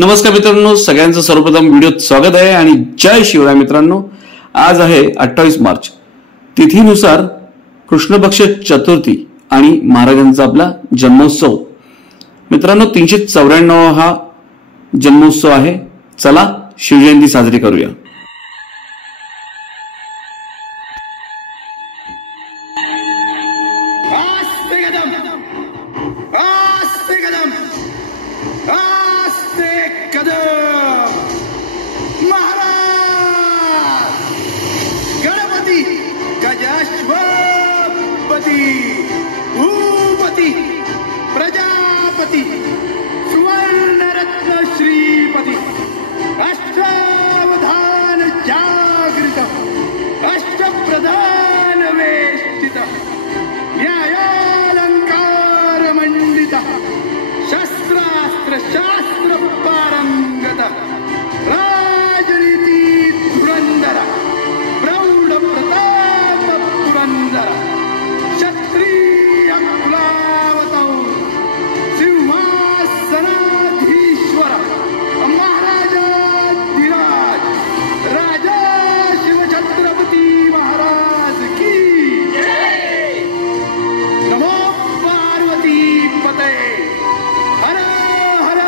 नमस्कार मित्रांनो, सगळ्यांचं सर्वप्रथम व्हिडिओत स्वागत आहे आणि जय शिवराय. मित्रांनो, आज आहे 28 मार्च. तिथीनुसार कृष्ण पक्ष चतुर्थी आणि महाराजांचा आपला जन्मोत्सव. मित्रांनो, 394 हा जन्मोत्सव आहे. चला शिवजयंती साजरी करूया. भूपति प्रजापति सुवर्णरत्न श्रीपति अष्टावधान जागृत अष्टप्रधान वेष्टित न्यायालंकार मंडित शस्त्रास्त्र शास्त्र पारंगत राजनीति धुरंधर प्रौढ प्रताप पुरंदर क्षत्रिय कुलावतौ सिंहासनाधीश्वर महाराजाधिराज राजा शिवछत्रपती महाराज की जय. नमो पार्वती पते हर हर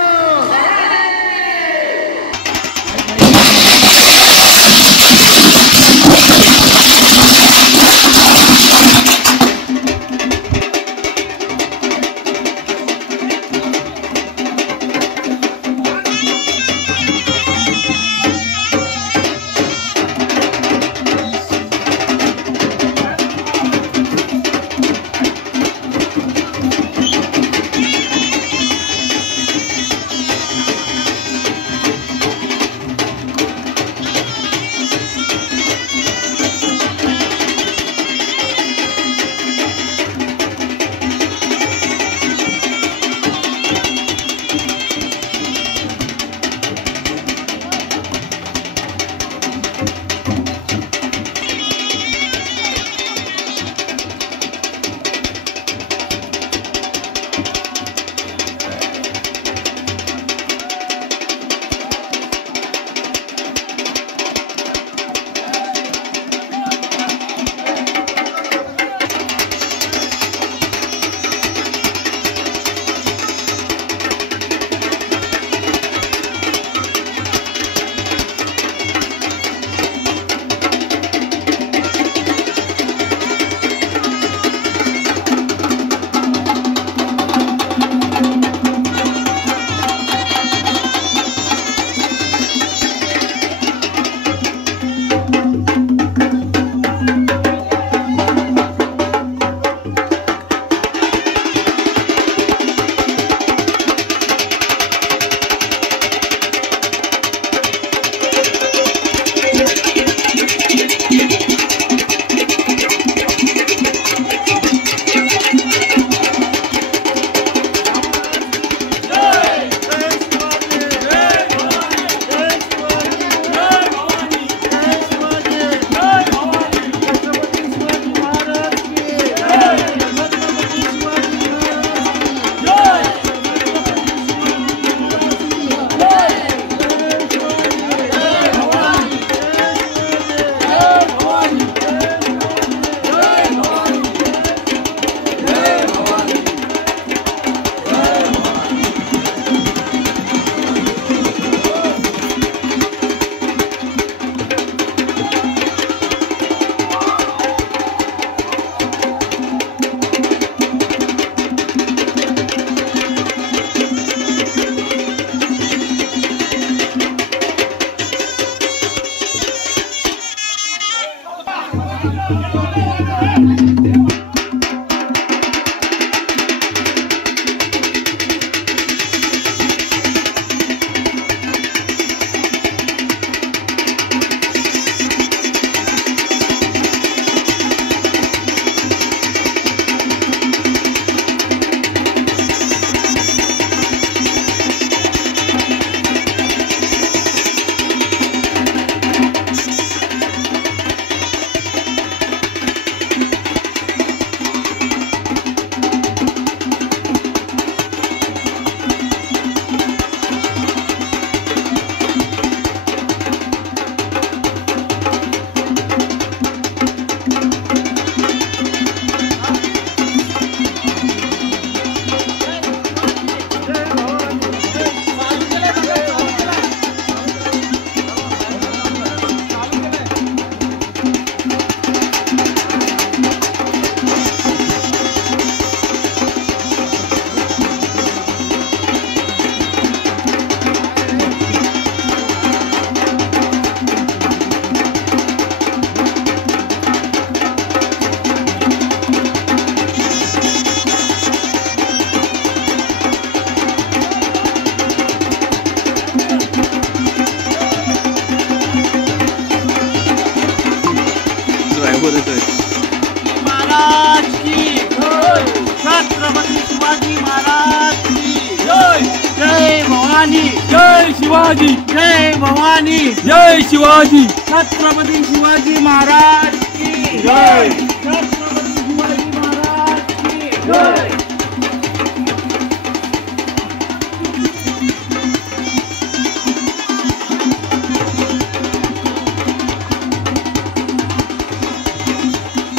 शिवाजी महाराज की जय. जय भवानी. जय शिवाजी. जय भवानी. जय शिवाजी. छत्रपती शिवाजी महाराज की जय. छत्रपती शिवाजी महाराज की जय.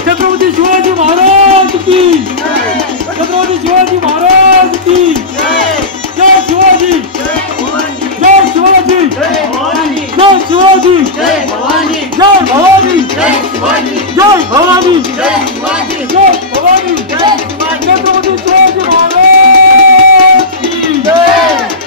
छत्रपती शिवाजी महाराज की छत्रपती शिवाजी महाराज की जय शिवाजी. जय शिवाजी. जय भवानी. जय शिवाजी. जय भवानी. जय भवानी. जय शिवाजी. जय भवानी. जय शिवाजी. जय भवानी. जय शिवाजी. छत्रपती शिवाजी महाराज की जय.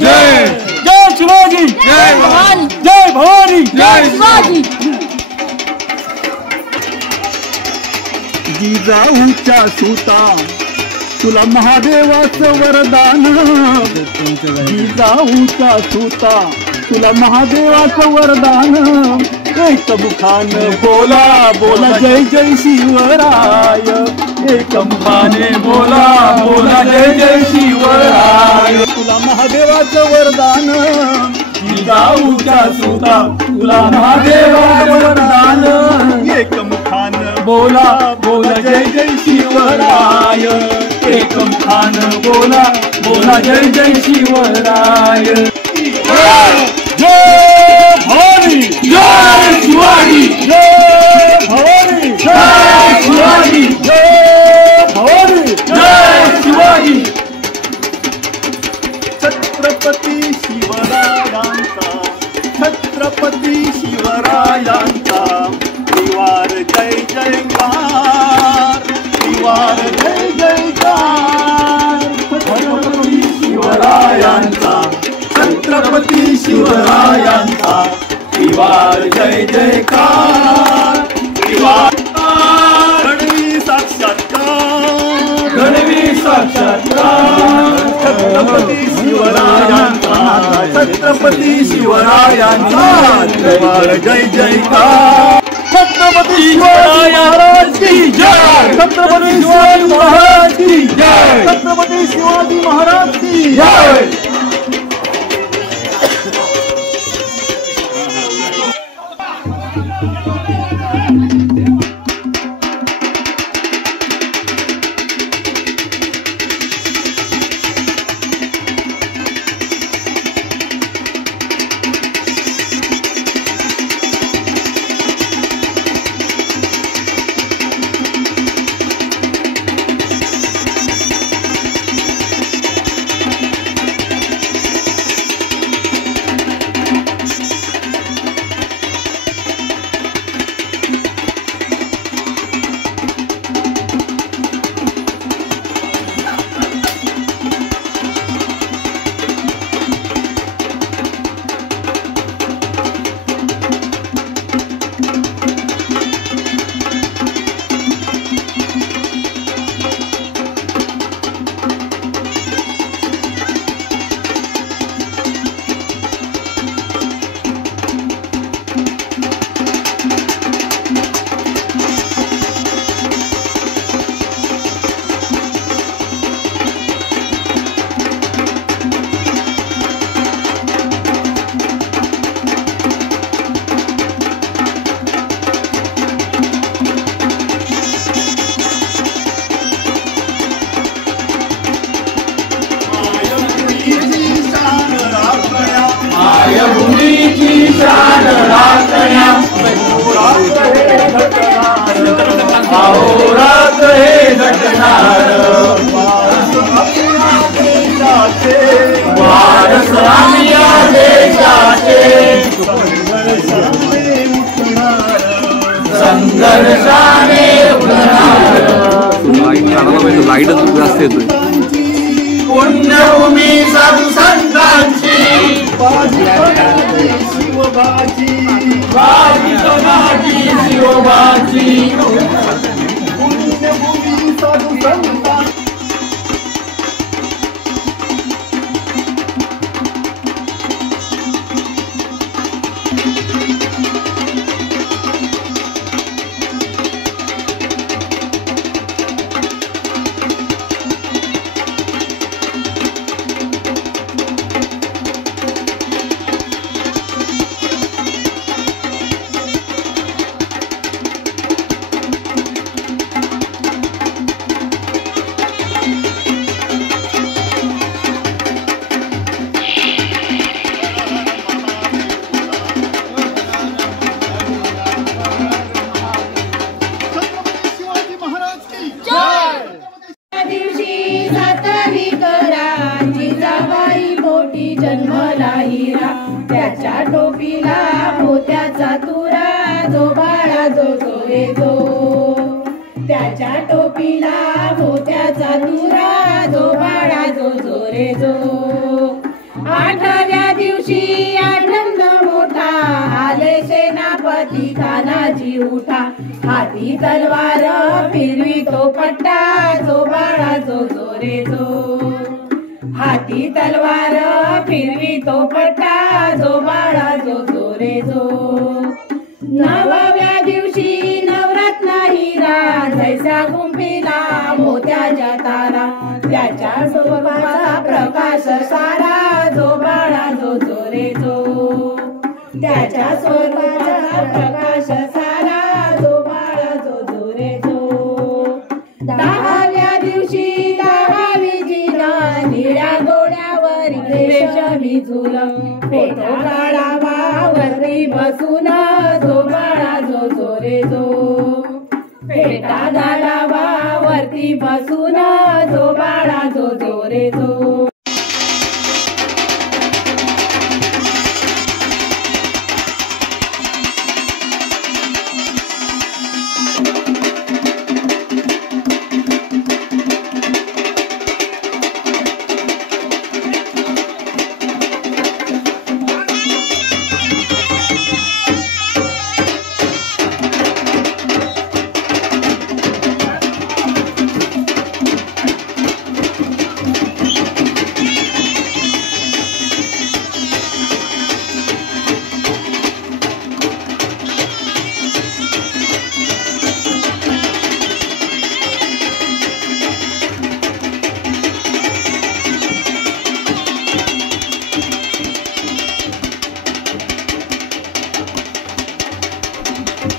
जय. जय शिवाजी. जय भवानी. जय भवानी. जय शिवाजी. जिजाऊच्या सुता तुला महादेवाचं वरदान. जिजाऊच्या सुता तुला महादेवाचं वरदान. एक मुखाने बोला बोला जय जय शिवराय. एक मुखाने बोला बोला जय जय शिवराय. तुला महादेवाचं वरदान. जिजाऊच्या सुता तुला महादेवाचं वरदान. एक मुखाने बोला बोला जय जय शिवराय. एक मुखाने बोला बोला जय जय शिवराय. जय भवानी. जय शिवाजी. जय भवानी. जय शिवाजी. जय भवानी. जय शिवाजी. छत्रपती शिवरायांचा छत्रपती शिवरायांचा त्रिवार जय जयकार. त्रिवार जय जयकार. छत्रपती शिवरायांचा छत्रपती शिवरायांचा त्रिवार जय जयकार. त्रिवार घडवी साक्षात्कार. घडवी साक्षात्कार. छत्रपती शिवरायांचा छत्रपती शिवरायांचा त्रिवार जय जयकार. छत्रपती शिवाजी महाराज की जय. छत्रपती शिवाजी महाराज की जय. छत्रपती शिवाजी महाराज की जय. शान राखण्या अहोरात्र हे घटनार वारस आम्ही या देशाचे संघर्षाने उठणार लाईटच जास्त येतोय पुण्यभूमी साधू संतांची शिवबाची पुण्यभूमी साधू संतांची जन्मला हिरा त्याच्या टोपीला मोत्याचा तुरा जो बाळा जो जो रे जो त्याच्या टोपीला मोत्याचा तुरा जो बाळा जो जो रे जो 8व्या दिवशी आनंद मोठा आले सेनापती तानाजी उठा हाती तलवार फिरवी तो पट्टा जो बाळा जो जो रे जो हाती तलवार फिरवी तो पट्टा जो बाळा जो जो रे जो 9व्या दिवशी नवरत्न हिरा जैसा गुंफीला मोत्याच्या तारा त्याच्या स्वरूपाचा प्रकाश सारा जो बाळा जो जो रे जो त्याच्या स्वरूपाचा प्रकाश सारा जो बाळा जो जो रे जो 10व्या दिवशी 10वी जिना निळ्या गोड्यावर रेशमी झुलम फोटो काढावा वरती बसून जो बाळा जो जो रे जो फेटा घालावा वरती बसून जो बाळा जो जो रे जो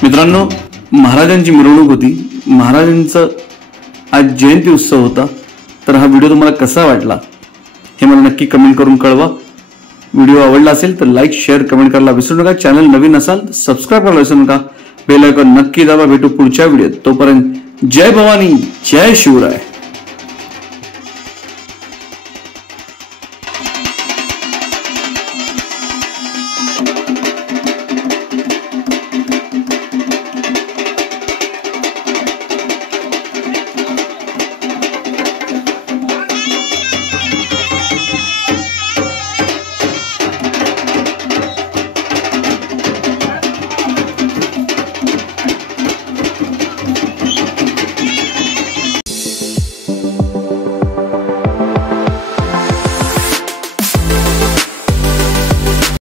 मित्रांनो, महाराजांची मिरवणूक होती. महाराजांचं आज जयंती उत्सव होता. तर हा व्हिडिओ तुम्हाला कसा वाटला हे मला नक्की कमेंट करून कळवा. व्हिडिओ आवडला असेल तर लाईक शेअर कमेंट करायला विसरू नका. चॅनल नवीन असाल तर सबस्क्राईब करायला विसरू नका. बेल आयकॉन नक्की दाबा. भेटू पुढच्या व्हिडिओत. तोपर्यंत जय भवानी, जय शिवराय.